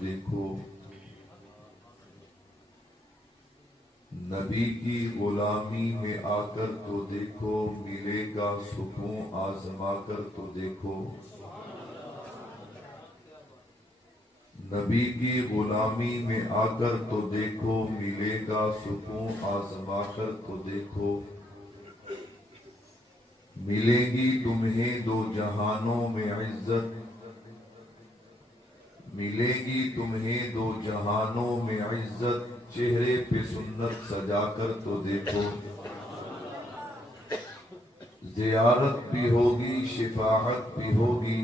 دیکھو، نبی کی غلامی میں آ کر تو دیکھو، ملے گا سکون آزما کر تو دیکھو، نبی کی غلامی میں آ کر تو دیکھو، ملے گا سکون آزما کر تو دیکھو، ملے گی تمہیں دو جہانوں میں عزت، ملے گی تمہیں دو جہانوں میں عزت، چہرے پہ سنت سجا کر تو دیکھو، زیارت بھی ہوگی شفاعت بھی ہوگی،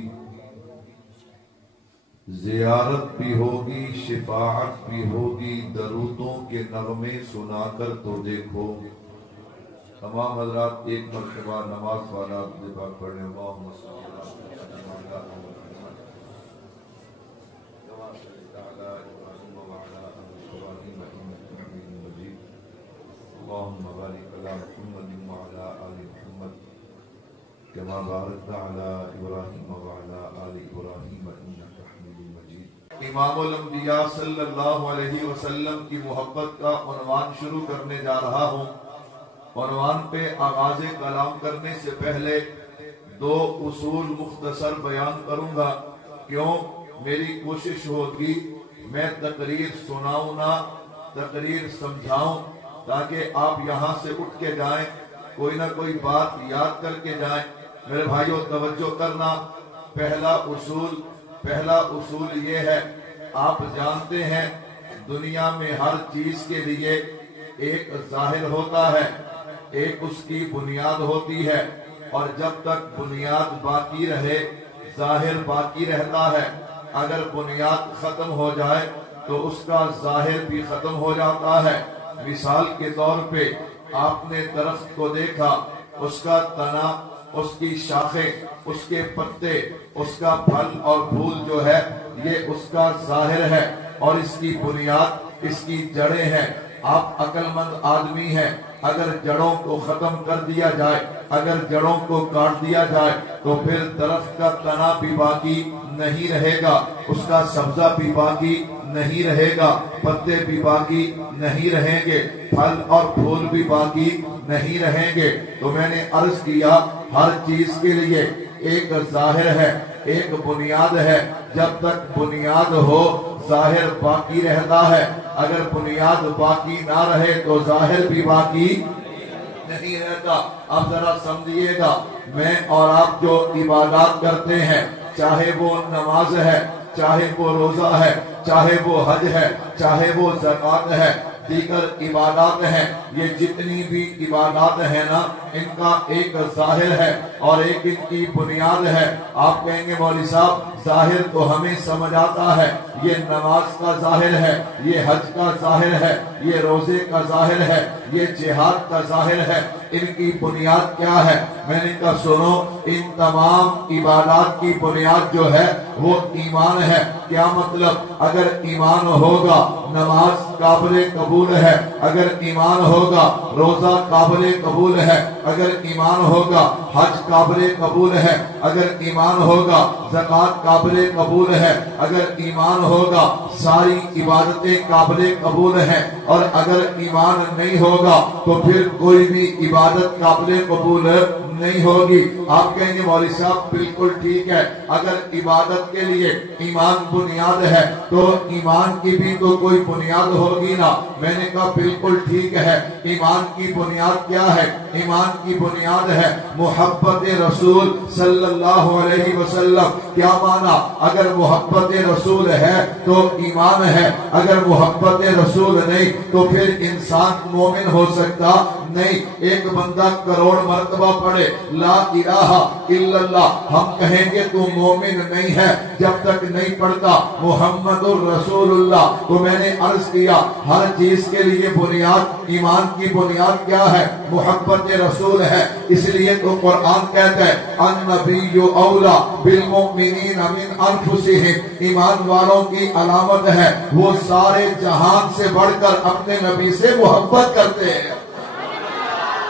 زیارت بھی ہوگی شفاعت بھی ہوگی، درودوں کے نغمے سنا کر تو دیکھو۔ تمام حضرات ایک مرتبہ نماز والا پاک پڑھیں، اللہم صلی اللہ علیہ وسلم اللهم بارك على محمد وعلى آل محمد كما باركت على إبراهيم وعلى آل إبراهيم إنك حميد مجيد۔ امام الانبیاء صلی اللہ علیہ وسلم کی محبت کا عنوان شروع کرنے جا رہا ہوں۔ عنوان پہ آغاز کلام کرنے سے پہلے دو اصول مختصر بیان کروں گا، کیوں میری کوشش ہوگی میں تقریر سناؤں نہ، تقریر سمجھاؤں، تاکہ آپ یہاں سے اٹھ کے جائیں، کوئی نہ کوئی بات یاد کر کے جائیں۔ میرے بھائیوں توجہ کرنا، پہلا اصول یہ ہے، آپ جانتے ہیں دنیا میں ہر چیز کے لیے ایک ظاہر ہوتا ہے، ایک اس کی بنیاد ہوتی ہے، اور جب تک بنیاد باقی رہے ظاہر باقی رہتا ہے۔ اگر بنیاد ختم ہو جائے تو اس کا ظاہر بھی ختم ہو جاتا ہے۔ مثال کے طور پہ آپ نے درخت کو دیکھا، اس کا تنا، اس کی شاخیں، اس کے پتے، اس کا پھل اور پھول جو ہے یہ اس کا ظاہر ہے، اور اس کی بنیاد، اس کی جڑیں ہیں۔ آپ عقل مند آدمی ہیں، اگر جڑوں کو ختم کر دیا جائے، اگر جڑوں کو کاٹ دیا جائے تو پھر درخت کا تنا بھی باقی نہیں رہے گا، اس کا سبزہ بھی باقی نہیں رہے گا، پتے بھی باقی نہیں رہیں گے، پھل اور پھول بھی باقی نہیں رہیں گے۔ تو میں نے عرض کیا ہر چیز کے لیے ایک ظاہر ہے، ایک بنیاد ہے، جب تک بنیاد ہو ظاہر باقی رہتا ہے، اگر بنیاد باقی نہ رہے تو ظاہر بھی باقی نہیں رہتا۔ اب ذرا سمجھیے گا، میں اور آپ جو عبادات کرتے ہیں، چاہے وہ نماز ہے، چاہے وہ روزہ ہے، چاہے وہ حج ہے، چاہے وہ زکوٰۃ ہے، دیگر عبادات ہیں، یہ جتنی بھی عبادات ہیں نا، ان کا ایک ظاہر ہے اور ایک ان کی بنیاد ہے۔ آپ کہیں گے مولوی صاحب ظاہر تو ہمیں سمجھ آتا ہے، یہ نماز کا ظاہر ہے، یہ حج کا ظاہر ہے، یہ روزے کا ظاہر ہے، یہ جہاد کا ظاہر ہے، ان کی بنیاد کیا ہے؟ میں نے کہا سنو، ان تمام عبادات کی بنیاد جو ہے وہ ایمان ہے۔ کیا مطلب؟ اگر ایمان ہوگا نماز قابل قبول ہے، اگر ایمان ہوگا روزہ قابل قبول ہے، اگر ایمان ہوگا حج قابل قبول ہے، اگر ایمان ہوگا زکوٰۃ قابل قبول ہے، اگر ایمان ہوگا ساری عبادتیں قابل قبول ہیں، اور اگر ایمان نہیں ہوگا تو پھر کوئی بھی عبادت قابل قبول نہیں ہوگی۔ آپ کہیں گے مولوی صاحب بالکل ٹھیک ہے، اگر عبادت کے لیے ایمان بنیاد ہے تو ایمان کی بھی تو کوئی بنیاد ہوگی نا۔ میں نے کہا بالکل ٹھیک ہے، ایمان کی بنیاد کیا ہے؟ ایمان کی بنیاد ہے محبت رسول صلی اللہ علیہ وسلم۔ کیا معنی؟ اگر محبت رسول ہے تو ایمان ہے، اگر محبت رسول نہیں تو پھر انسان مومن ہو سکتا نہیں۔ ایک بندہ کروڑ مرتبہ پڑھے لا الہ الا اللہ، ہم کہیں گے تو مومن نہیں ہے جب تک نہیں پڑھتا محمد الرسول اللہ۔ تو میں نے عرض کیا ہر چیز کے لیے بنیاد، ایمان کی بنیاد کیا ہے؟ محبت رسول ہے۔ اس لیے تو قرآن کہتا ہے النبی اولا بالمؤمنین من انفسہم، ایمان والوں کی علامت ہے وہ سارے جہان سے بڑھ کر اپنے نبی سے محبت کرتے ہیں۔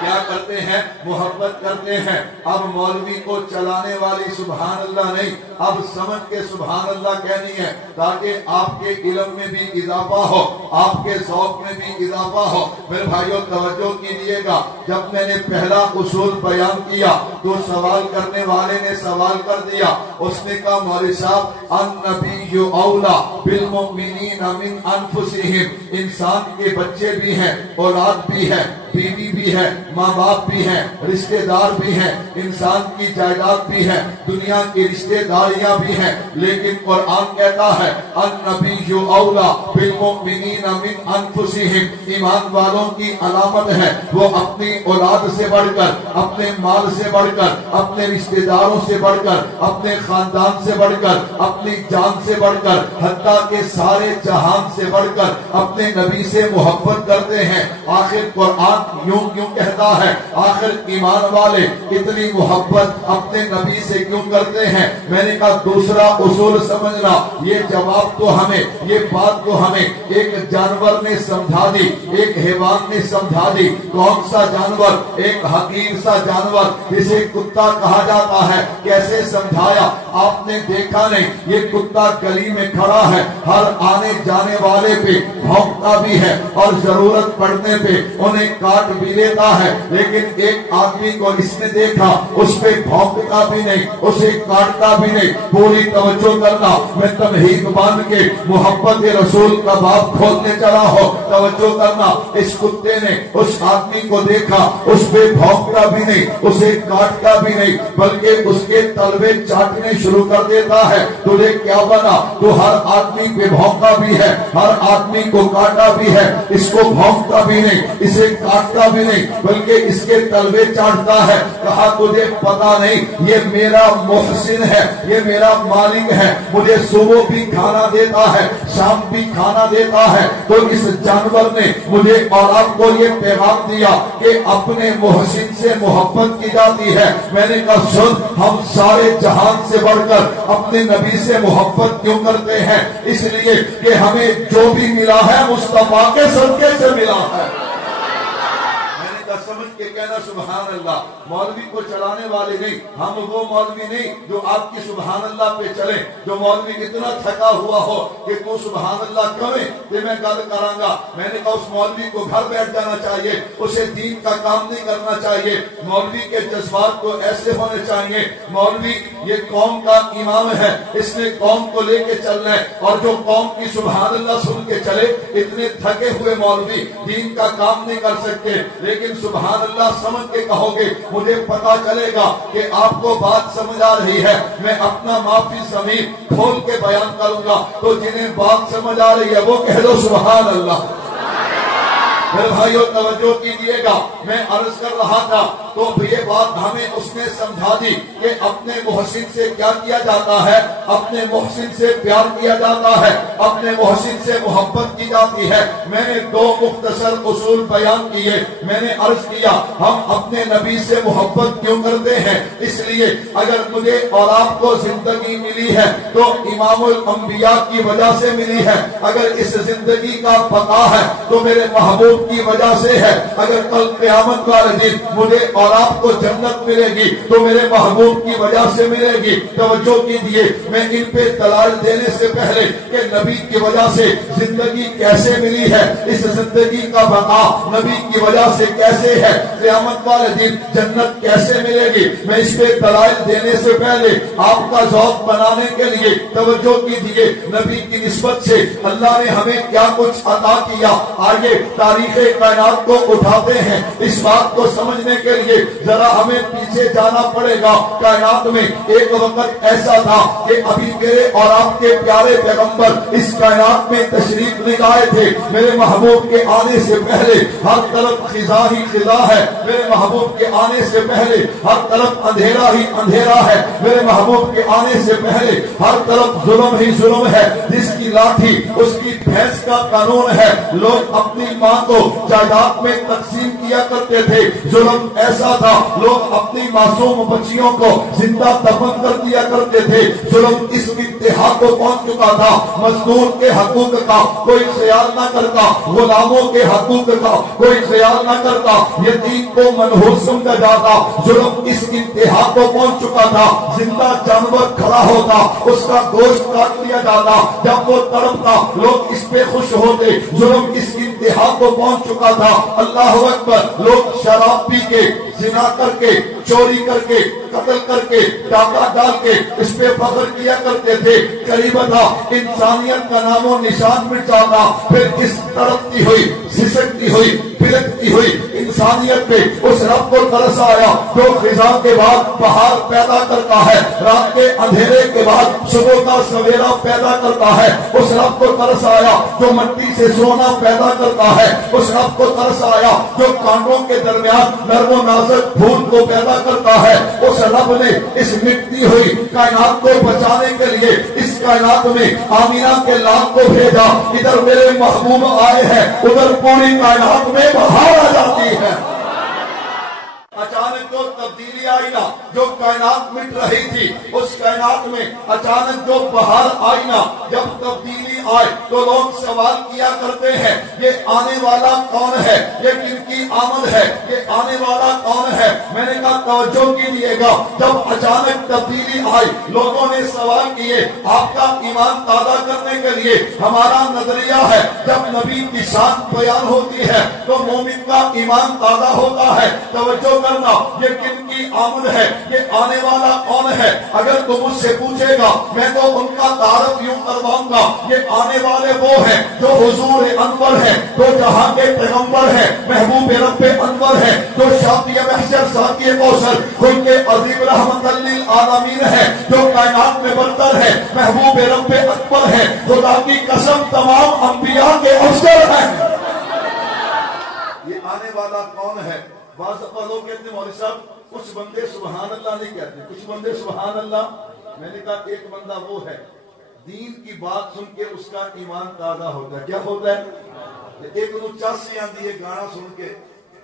کیا کرتے ہیں؟ محبت کرتے ہیں۔ اب مولوی کو چلانے والی سبحان اللہ نہیں، اب سمجھ کے سبحان اللہ کہنی ہے، تاکہ آپ کے علم میں بھی اضافہ ہو، آپ کے ذوق میں بھی اضافہ ہو۔ میرے بھائیوں توجہ کیجیے گا، جب میں نے پہلا اصول بیان کیا تو سوال کرنے والے نے سوال کر دیا، اس نے کہا مولوی صاحب النبی اولا بالمؤمنین من انفسہم، انسان کے بچے بھی ہیں، اولاد بھی ہے، بیوی بھی ہے، ماں باپ بھی ہیں، رشتہ دار بھی ہیں، انسان کی جائیداد بھی ہے، دنیا کی رشتہ داریاں بھی ہیں، لیکن قرآن کہتا ہے النبی اولا بالمؤمنین من انفسہم، ایمان والوں کی علامت ہے وہ اپنی اولاد سے بڑھ کر، اپنے مال سے بڑھ کر، اپنے رشتہ داروں سے بڑھ کر، اپنے خاندان سے بڑھ کر، اپنی جان سے بڑھ کر، حتیٰ کہ سارے جہان سے بڑھ کر اپنے نبی سے محبت کرتے ہیں۔ آخر قرآن یوں کیوں کہتا ہے؟ آخر ایمان والے اتنی محبت اپنے نبی سے کیوں کرتے ہیں؟ میں نے کہا دوسرا اصول سمجھنا، یہ جواب تو ہمیں، یہ بات تو ہمیں ایک جانور نے سمجھا دی، ایک حیوان نے سمجھا دی۔ کون سا جانور؟ ایک حقیر سا جانور جسے کتا کہا جاتا ہے۔ کیسے سمجھایا؟ آپ نے دیکھا نہیں، یہ کتا گلی میں کھڑا ہے، ہر آنے جانے والے پہ بھونکتا بھی ہے اور ضرورت پڑنے پہ انہیں کاٹ بھی لیتا ہے، لیکن ایک آدمی کو اس نے دیکھا، اس پہ بھونکتا بھی نہیں، اسے کاٹتا بھی نہیں۔ پوری توجہ کرنا، میں تمہید باندھ کے محبت رسول کا باب کھولنے چلا ہو، توجہ کرنا۔ اس کتے نے اس آدمی کو دیکھا، اس پہ بھونکتا بھی نہیں، اسے کاٹتا بھی نہیں، بلکہ اس کے تلوے چاٹنے شروع کر دیتا ہے۔ تجھے کیا بنا؟ تو ہر آدمی پہ بھونکا بھی ہے، ہر آدمی کو کاٹا بھی ہے، اس کو بھونکتا بھی نہیں، اسے کاٹتا بھی نہیں، بلکہ اس کے تلوے چاٹتا ہے۔ کہا تجھے پتا نہیں یہ میرا محسن ہے، یہ میرا مالک ہے، مجھے صبح بھی کھانا دیتا ہے، شام بھی کھانا دیتا ہے۔ تو اس جانور نے مجھے اور آپ کو یہ پیغام دیا کہ اپنے محسن سے محبت کی جاتی ہے۔ میں نے کہا سن، ہم سارے جہان سے بڑھ کر اپنے نبی سے محبت کیوں کرتے ہیں؟ اس لیے کہ ہمیں جو بھی ملا ہے مصطفیٰ کے صدقے سے ملا ہے۔ سمجھ کے کہنا سبحان اللہ۔ مولوی کو چلانے والے نہیں، ہم وہ مولوی نہیں جو آپ کی سبحان اللہ پہ چلے، جو مولوی اتنا تھکا ہوا ہو کہ تو سبحان اللہ کرے کہ میں گل کراں گا۔ میں نے کہا اس مولوی کو گھر بیٹھ جانا چاہیے، اسے دین کا کام نہیں کرنا چاہیے۔ مولوی کے جذبات کو ایسے ہونے چاہیے، مولوی یہ قوم کا امام ہے، اس نے قوم کو لے کے چلنا ہے، اور جو قوم کی سبحان اللہ سن کے چلے، اتنے تھکے ہوئے مولوی دین کا کام نہیں کر سکتے۔ لیکن سبحان اللہ سمجھ کے کہو گے، مجھے پتا چلے گا کہ آپ کو بات سمجھ آ رہی ہے، میں اپنا معافی ضمیر کھول کے بیان کروں گا، تو جنہیں بات سمجھ آ رہی ہے وہ کہہ دو سبحان اللہ۔ میرے بھائیوں توجہ کیجیے گا، میں عرض کر رہا تھا تو یہ بات ہمیں اس نے سمجھا دی کہ اپنے محسن سے کیا کیا جاتا ہے؟ اپنے محسن سے پیار کیا جاتا ہے، اپنے محسن سے محبت کی جاتی ہے۔ میں نے دو مختصر اصول بیان کیے۔ میں نے عرض کیا ہم اپنے نبی سے محبت کیوں کرتے ہیں؟ اس لیے اگر مجھے اور آپ کو زندگی ملی ہے تو امام الانبیاء کی وجہ سے ملی ہے، اگر اس زندگی کا بقا ہے تو میرے محبوب کی وجہ سے ہے، اگر کل قیامت والے دن مجھے اور آپ کو جنت ملے گی تو میرے محبوب کی وجہ سے ملے گی۔ توجہ کیجیے، میں ان پہ دلائل دینے سے پہلے کہ نبی کی وجہ سے زندگی کیسے ملی ہے، اس زندگی کا بقا نبی کی وجہ سے کیسے ہے، قیامت والے دن جنت کیسے ملے گی، میں اس پہ دلائل دینے سے پہلے آپ کا ذوق بنانے کے لیے توجہ کیجیے، نبی کی نسبت سے اللہ نے ہمیں کیا کچھ عطا کیا۔ آئیے تاریخ کائنات کو اٹھاتے ہیں، اس بات کو سمجھنے کے لیے ذرا ہمیں پیچھے جانا پڑے گا۔ کائنات میں ایک وقت ایسا تھا کہ ابھی میرے اور آپ کے پیارے پیغمبر اس کائنات میں تشریف لے آئے تھے۔ میرے محبوب کے آنے سے پہلے ہر طرف خزاں ہی خزاں ہے، میرے محبوب کے آنے سے پہلے ہر طرف اندھیرا ہی اندھیرا ہے، میرے محبوب کے آنے سے پہلے ہر طرف ظلم ہی ظلم ہے، جس کی لاٹھی اس کی بھینس کا قانون ہے۔ لوگ اپنی ماں کو جائیداد میں تقسیم کیا کرتے تھے، ظلم ایسا ایسا تھا لوگ اپنی معصوم بچیوں کو زندہ دفن کر دیا کرتے تھے. ظلم اس انتہا کو پہنچ چکا تھا. مزدور کے حقوق کا کوئی خیال نہ کرتا, غلاموں کے حقوق کا کوئی خیال نہ کرتا, یتیم کو منحوس سمجھا جاتا. ظلم اس انتہا کو پہنچ چکا تھا. زندہ جانور کھڑا ہوتا, اس کا گوشت کاٹ لیا جاتا. جب وہ تڑپتا لوگ اس پہ خوش ہوتے. ظلم اس انتہا کو پہنچ چکا تھا. اللہ اکبر, لوگ شراب پی کے, زنا کر کے, چوری کر کے, قتل کر کے, ڈاکہ ڈال کے اس پہ فخر کیا کرتے تھے. قریب تھا انسانیت کا نام و نشان مٹ جاتا. پھر اس تڑپتی ہوئی, سسکتی ہوئی, بلکتی ہوئی انسانیت پہ اس رب کو ترس آیا جو خزاں کے بعد بہار پیدا کرتا ہے, رات کے اندھیرے کے بعد صبح کا سویرا پیدا کرتا ہے. اس رب کو ترس آیا جو مٹی سے سونا پیدا کرتا ہے. اس رب کو ترس آیا جو کانٹوں کے درمیان نرم و نازک پھول کو پیدا کرتا ہے. اس رب نے اس مٹتی ہوئی کائنات کو بچانے کے لیے اس کائنات میں آمینہ کے لال کو بھیجا. ادھر میرے محبوب آئے ہیں, ادھر پوری کائنات میں بہار آ جاتی ہے. اچانک جو تبدیلی آئی نا, جو کائنات مٹ رہی تھی اس کائنات میں اچانک جو بہار آئی نا, جب تبدیلی آئے تو لوگ سوال کیا کرتے ہیں یہ آنے والا کون ہے, یہ کن کی آمد ہے, یہ آنے والا کون ہے. میں نے کہا توجہ کیجیے گا, جب اچانک تبدیلی آئی لوگوں نے سوال کیے. آپ کا ایمان تازہ کرنے کے لیے ہمارا نظریہ ہے جب نبی کی شان بیان ہوتی ہے تو مومن کا ایمان تازہ ہوتا ہے. توجہ کرنا, یہ کن کی آمد ہے, یہ آنے والا کون ہے. اگر تم مجھ سے پوچھے گا میں تو ان کا تعارف یوں کرواؤں گا, یہ آنے والے وہ ہیں جو حضور انور ہے, جو جہاں کے پیغمبر ہے, محبوب رب انور ہے, جو شافی محشر ساقی کوثر خلق عظیم رحمت للعالمین ہے, جو کائنات میں برتر ہے, محبوب رب اکبر ہے. خدا کی قسم تمام انبیاء کے افضل ہیں. یہ آنے والا کون ہے. بعض لوگ کہتے ہیں مولوی صاحب کچھ بندے سبحان اللہ نہیں کہتے, کچھ بندے سبحان اللہ. میں نے کہا ایک بندہ وہ ہے دین کی بات سن کے اس کا ایمان تازہ ہوتا ہے. کیا ہوتا ہے؟ ایک نو چاسی آندی ہے گانا سن کے,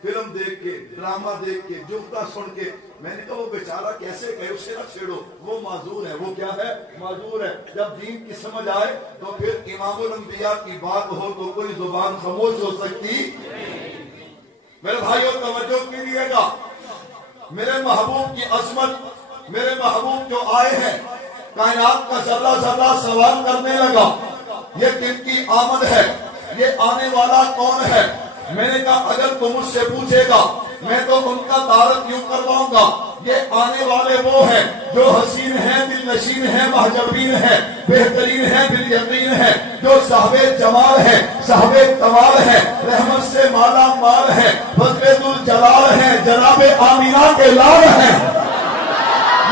فلم دیکھ کے, ڈرامہ دیکھ کے, جفتہ سن کے. میں نے کہا وہ بیچارہ کیسے کہے, اسے نہ چھیڑو, وہ معذور ہے. وہ کیا ہے؟ معذور ہے. جب دین کی سمجھ آئے تو پھر امام الانبیاء کی بات ہو تو کوئی زبان خاموش ہو سکتی. میرے بھائیوں توجہ کیجیے گا, میرے محبوب کی عظمت, میرے محبوب جو آئے ہیں کائنات کا ذرہ ذرہ سوال کرنے لگا یہ کن کی آمد ہے, یہ آنے والا کون ہے. میں نے کہا اگر تم مجھ سے پوچھے گا میں تو ان کا تعارف یوں کرواؤں گا, یہ آنے والے وہ ہیں جو حسین ہیں, دل نشین ہیں, محجبین ہیں, بہترین ہیں, دل یقین ہیں, جو صاحب جمال ہے, صاحب کمال ہے, رحمت سے مالا مال ہے, فضل ذو الجلال ہے, جناب آمینہ کے لال ہیں.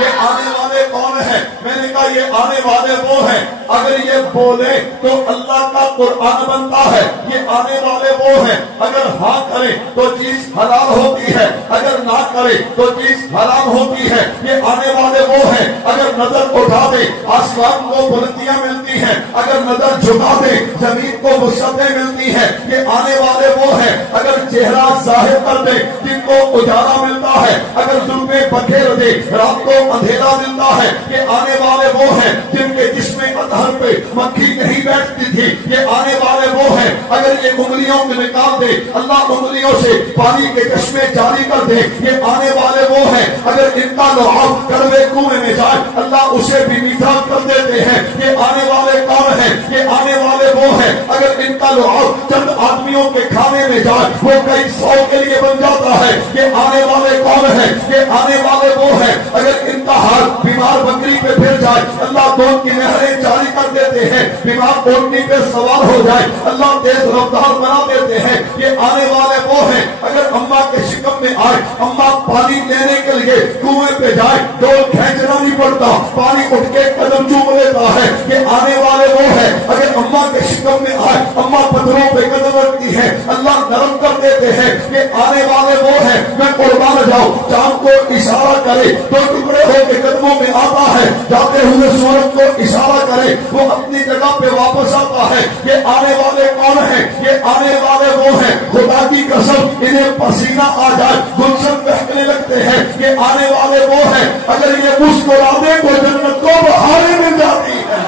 یہ آنے والے کون ہیں؟ میں نے کہا یہ آنے والے وہ ہیں اگر یہ بولے تو اللہ کا قرآن بنتا ہے. یہ آنے والے وہ ہیں اگر ہاں کرے تو چیز حلال ہوتی ہے, اگر نہ کرے تو چیز حرام ہوتی ہے. یہ آنے والے وہ ہیں اگر نظر اٹھا دے آسمان کو بلندیاں ملتی ہیں, اگر نظر جھکا دے زمین کو وسعتیں ملتی ہیں. یہ آنے والے وہ ہیں اگر چہرہ ظاہر کر دے جن کو اجالا ملتا ہے, اگر زلفیں بکھیر دے رات کو اندھیرا ملتا ہے. یہ آنے والے وہ ہیں جن کے جسم اطہر پہ مکھی نہیں بیٹھتی تھی. یہ آنے والے وہ ہیں اگر یہ انگلیوں کو نکال دے اللہ انگلیوں سے پانی کے چشمے جاری کر دے. یہ آنے والے وہ ہیں اگر ان کا لعاب کڑوے کنویں میں جائے اللہ اسے بھی میٹھا کر دیتے ہیں. یہ آنے والے کون ہیں؟ یہ آنے والے وہ ہیں اگر ان کا لعاب چند آدمیوں کے کھانے میں جائے وہ کئی سو کے لیے بن جاتا ہے. یہ آنے والے کون ہیں؟ یہ آنے والے وہ ہیں اگر ان کا ہاتھ بیمار بکری پہ پھر جائے اللہ دودھ کی نہریں جاری کر دیتے ہیں. بیمار اونٹنی پہ سوار ہو جائے اللہ تیز رفتار بنا دیتے ہیں. یہ آنے والے وہ ہیں اگر اماں کے شکم میں آئے اماں پانی لینے کے لیے کنویں پہ جائے ڈول کھینچنا نہیں پڑتا, پانی اٹھ کے قدم چوم لیتا ہے. یہ آنے والے وہ ہیں اگر اماں کے شکم میں آئے اماں پتھروں پہ قدم رکھتی ہے اللہ نرم کر دیتے ہیں. یہ آنے والے وہ ہیں میں قربان جاؤں چاند کو اشارہ کرے تو ٹکڑے ہو کے قدموں میں آتا ہے, جاتے ہوئے سورج کو اشارہ کرے وہ اپنی جگہ پہ واپس آتا ہے. یہ آنے والے کون ہیں؟ یہ آنے والے وہ ہیں خدا کی قسم انہیں پسینہ آ جائے گلشن بہکنے لگتا کہتے ہیں کہ آنے والے وہ ہیں اگر یہ مسکرا دے تو جنت کو بہاریں مل جاتی ہے۔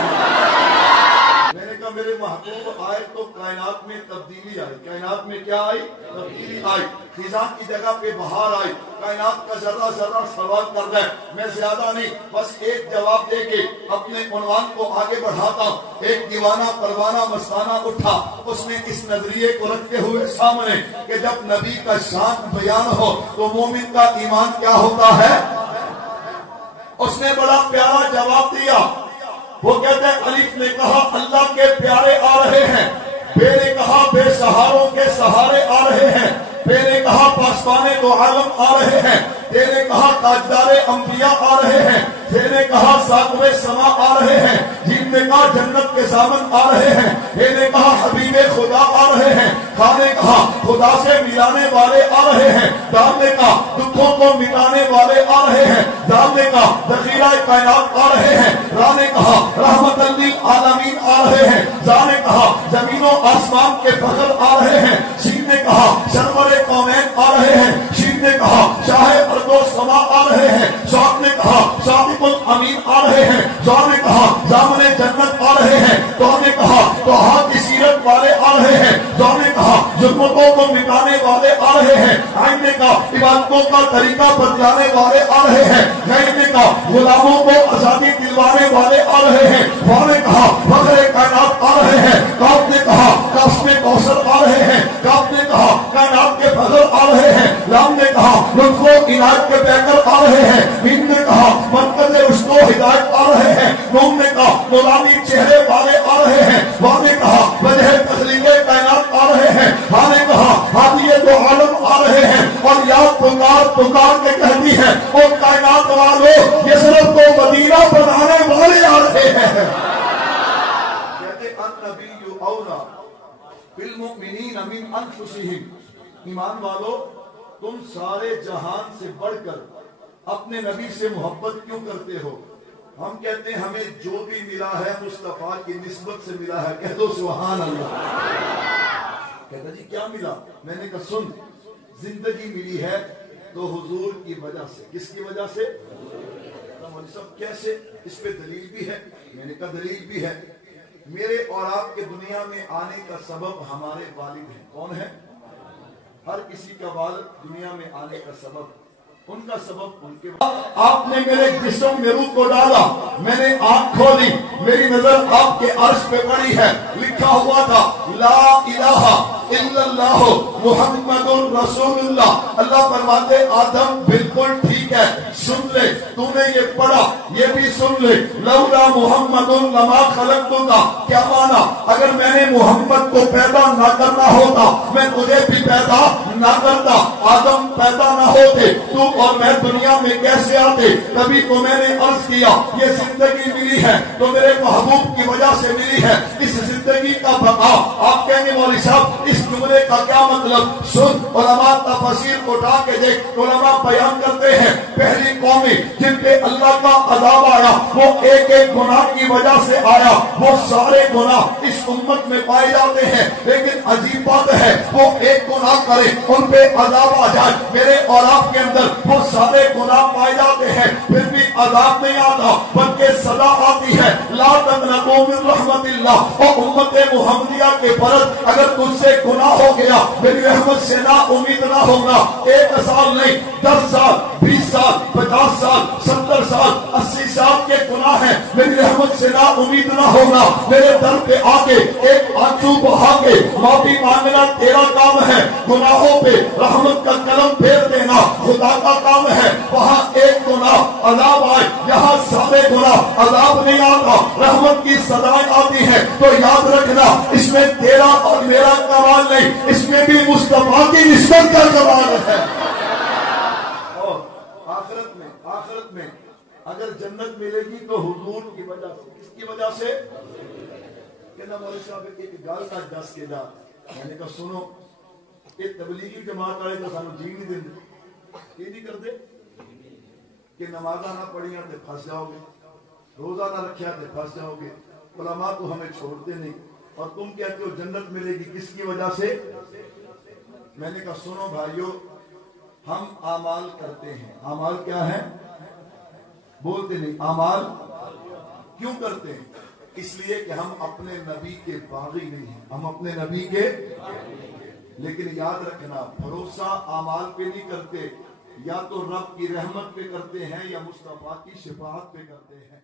میں نے کہا میرے محبوب آئے تو کائنات میں تبدیلی آئی، کائنات میں کیا آئی؟ تبدیلی آئی، خزاں کی جگہ پہ بہار آئی۔ کائنات کا ذرہ ذرہ سوال کر رہا ہے، میں زیادہ نہیں بس ایک جواب دے کے اپنے عنوان کو آگے بڑھاتا ہوں۔ ایک دیوانہ پروانہ مستانہ اٹھا، اس نے اس نظریے کو رکھتے ہوئے سامنے کہ جب نبی کا شان بیان ہو تو مومن کا ایمان کیا ہوتا ہے؟ اس نے بڑا پیارا جواب دیا، وہ کہتے ہیں الف نے کہا اللہ کے پیارے آ رہے ہیں، بے نے کہا بے سہاروں کے سہارے آ رہے ہیں، بے نے کہا پاسبانے دو عالم آ رہے ہیں، تے نے کہا تاجدار انبیاء آ رہے ہیں، تے نے کہا ساتویں سما آ رہے ہیں، جن نے کہا جنت کے سامن آ رہے ہیں، اے نے کہا حبیب خدا آ رہے ہیں، کھا نے کہا خدا سے ملانے والے آ رہے ہیں، دام نے کہا دکھوں کو مٹانے والے آ رہے ہیں، دام نے کہا ذخیرہ کائنات آ رہے ہیں، را نے کہا رحمت للعالمین آ رہے ہیں، زا نے کہا زمین و آسمان کے فخر آ رہے ہیں، شین نے کہا سرور قومین آ رہے ہیں، شین نے کہا شاہ ارض و سما آ رہے ہیں، شاہ نے کہا صادق الامین آ رہے ہیں، زا نے کہا زامن جنت آ رہے ہیں، تو نے کہا توہا کی سیرت والے آ رہے ہیں، زا نے کہا ظلمتوں کو مٹانے والے آ رہے ہیں، آئین نے کہا عبادتوں کا طریقہ بدلانے والے آ رہے ہیں، غیر نے کہا غلاموں کو آزادی دلوانے والے آ رہے ہیں، وہ نے کہا فخر کائنات آ رہے ہیں، کاف نے کہا قاسم کوثر آ رہے ہیں، کاف نے کہا کائنات کے فخر آ رہے ہیں، لام نے کہا لطف و عنایت کے پیکر آ رہے ہیں، میم نے کہا مرکز رشد و ہدایت آ رہے ہیں، نون نے کہا نورانی چہرے والے آ رہے ہیں، واہ نے کہا وجہ تخلیق کائنات آ رہے ہیں، ہاں نے کہا ہادی دو عالم آ رہے ہیں، اور یاد پکار پکار کے کہتی ہے او کائنات والوں یسرف کو مدینہ بنانے والے آ رہے ہیں۔ کہتے النبی اولا بالمؤمنین من انفسہم، ایمان والو تم سارے جہان سے بڑھ کر اپنے نبی سے محبت کیوں کرتے ہو؟ ہم کہتے ہیں ہمیں جو بھی ملا ہے مصطفیٰ کی نسبت سے ملا ہے، کہہ دو سبحان اللہ۔ کہتا جی کیا ملا؟ میں نے کہا سن، زندگی ملی ہے تو حضور کی وجہ سے۔ کس کی وجہ سے؟ مولوی صاحب کیسے؟ اس پہ دلیل بھی ہے۔ میں نے کہا دلیل بھی ہے، میرے اور آپ کے دنیا میں آنے کا سبب ہمارے والد ہیں۔ کون ہے؟ ہر کسی کا والد دنیا میں آنے کا سبب، ان کا سبب ان کے آپ نے میرے جسم میں روح کو ڈالا، میں نے آنکھ کھولی، میری نظر آپ کے عرش پہ پڑی ہے، لکھا ہوا تھا لا الہ الا اللہ محمد رسول اللہ۔ اللہ فرماتے آدم بالکل ٹھیک ہے، سن لے، تو نے یہ پڑھا، یہ بھی سن لے، لولا محمد لما خلقتک، کیا مانا؟ اگر میں نے محمد کو پیدا نہ کرنا ہوتا میں تجھے بھی پیدا نہ کرتا، آدم پیدا نہ ہوتے تو اور میں دنیا میں کیسے آتے؟ تبھی تو میں نے عرض کیا یہ زندگی ملی ہے تو میرے محبوب کی وجہ سے ملی ہے، اس زندگی کا بقا۔ آپ کہیں گے مولوی صاحب اس جملے کا کیا مطلب؟ سن، علماء تفسیر اٹھا کے دیکھ، علماء بیان کرتے ہیں پہلی قومیں جن پہ اللہ کا عذاب آیا وہ ایک ایک گناہ کی وجہ سے آیا، وہ سارے گناہ اس امت میں پائے جاتے ہیں، لیکن عجیب بات ہے وہ ایک گناہ کرے ان پہ عذاب آ جائے، میرے اور آپ کے اندر وہ سارے گناہ پائے جاتے ہیں پھر بھی عذاب نہیں آتا بلکہ سزا آتی ہے۔ لا تقنطوا من رحمت اللہ، اور امت محمدیہ کے فرض اگر تجھ سے گناہ ہو گیا میری رحمت سے نا امید نہ ہوگا، 1 سال نہیں 10 سال 20 سال 50 سال 70 سال 80 سال کے گناہ ہیں، میری رحمت سے نا امید نہ ہوگا، میرے در پہ آ کے ایک آنسو بہا کے معافی مانگنا تیرا کام ہے، گناہوں پہ رحمت کا قلم پھیر دینا خدا کا کام ہے۔ وہاں ایک گناہ عذاب آئے، یہاں سارے گناہ عذاب نہیں آتا، رحمت کی سزائیں آتی ہیں، تو یاد رکھنا اس میں تیرا اور میرا کمال نہیں، اس میں بھی مصطفیٰ کی نسبت کا کمال ہے۔ اور آخرت میں اگر جنت ملے گی تو حضور کی وجہ سے۔ کس کی وجہ سے؟ کہنا مولوی صاحب ایک گال کا دس کے جا، میں نے کہا سنو یہ تبلیغی جماعت والے تو سانو جی نہیں دیں، یہ نہیں کرتے کہ نمازہ نہ پڑھیاں تے پھنس جاؤ گے، روزہ نہ رکھیا تے پھنس جاؤ گے، علماء تو ہمیں چھوڑتے نہیں، اور تم کہتے ہو جنت ملے گی کس کی وجہ سے؟ میں نے کہا سنو بھائیو، ہم اعمال کرتے ہیں. اعمال کیا ہے؟ بولتے نہیں. اعمال کیوں کرتے ہیں؟ اس لیے کہ ہم اپنے نبی کے باغی نہیں ہیں. ہم اپنے نبی کے، لیکن یاد رکھنا بھروسہ اعمال پہ نہیں کرتے، یا تو رب کی رحمت پہ کرتے ہیں یا مصطفیٰ کی شفاعت پہ کرتے ہیں.